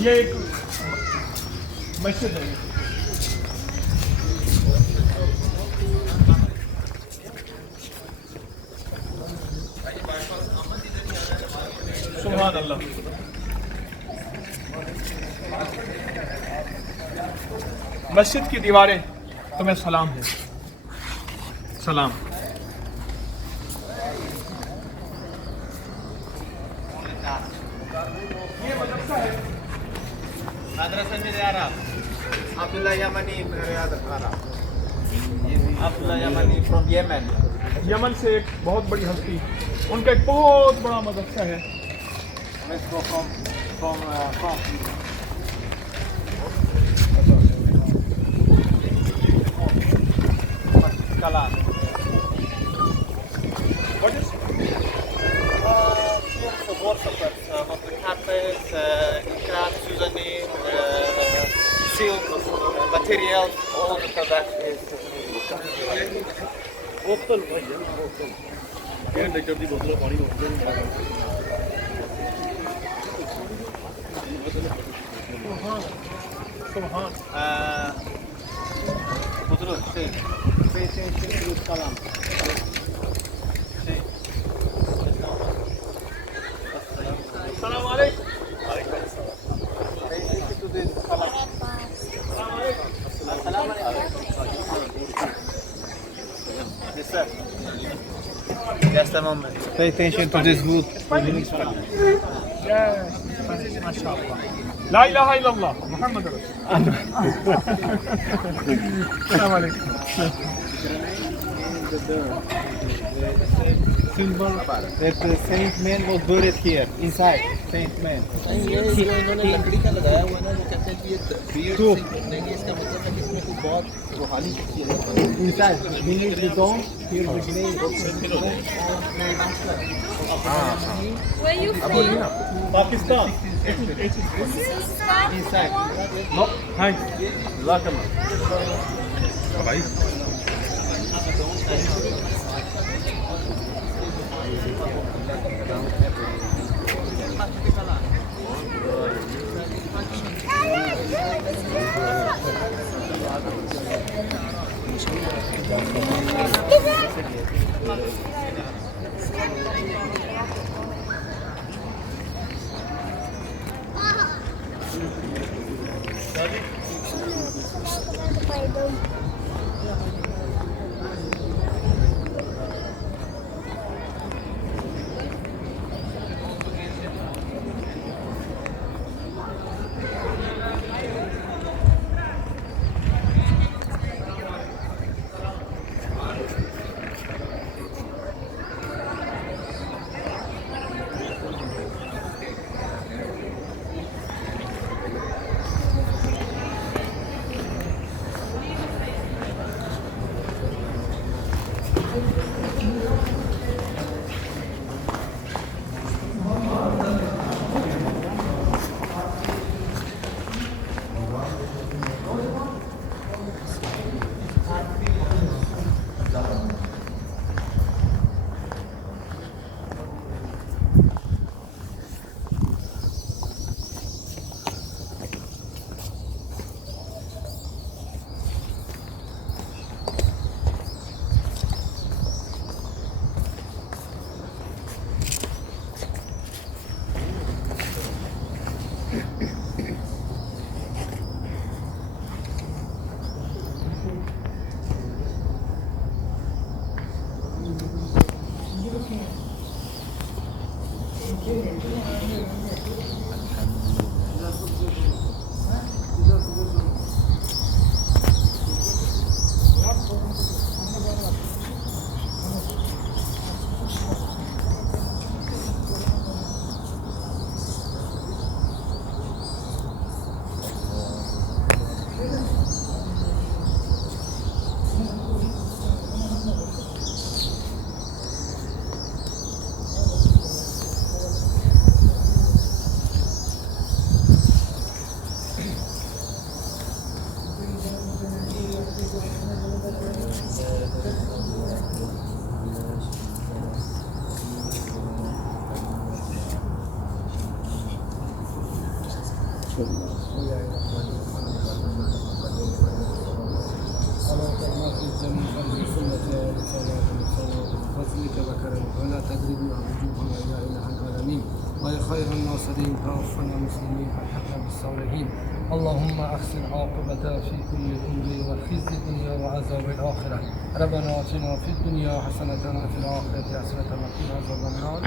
ये एक मस्जिद है। सुभान अल्लाह। मस्जिद की दीवारें तुम्हें सलाम है, सलाम। ये मदरसा है मदरसा में अब्दुल्ला यमनी अब्दुल्ला यमनी फ्रॉम यमन। यमन से एक बहुत बड़ी हस्ती, उनका एक बहुत बड़ा मदरसा है। Kalan. What is Workshops, wat de carpet, craft, Susanine, silk, materials, all the products is बोतल भैया बोतल क्या लीटर की बोतल पानी सुभान Budru, Sheikh. Sheikh Salam. सलाम अलैकुम। Just a moment. Pay attention to this wood. माशाअल्लाह। ला इलाहा इल्लल्लाह मुहम्मद रसूल। सलाम अलैकुम। Symbol that the Saint Man was buried here, inside. Saint Man. ये इन्होंने लकड़ी का लगाया हुआ है ना, वो कहते हैं कि ये तकबीर से नहीं है, इसका मतलब है कि इसमें कोई बहुत रूहानी चीज़ है। Inside. Beneath the dome, here the name of Where you from? Pakistan. inside. No hi जज़ाकल्लाह भाई। ولا تجربنا وجوهنا يا إله العالمين ويا خير الناصرين توفنا مسلمين والحقنا بالصالحين اللهم أحسن عاقبتنا في كل أمر وخزي الدنيا وعذاب الآخرة ربنا آتنا في الدنيا حسنة وفي الآخرة حسنة وقنا عذاب النار.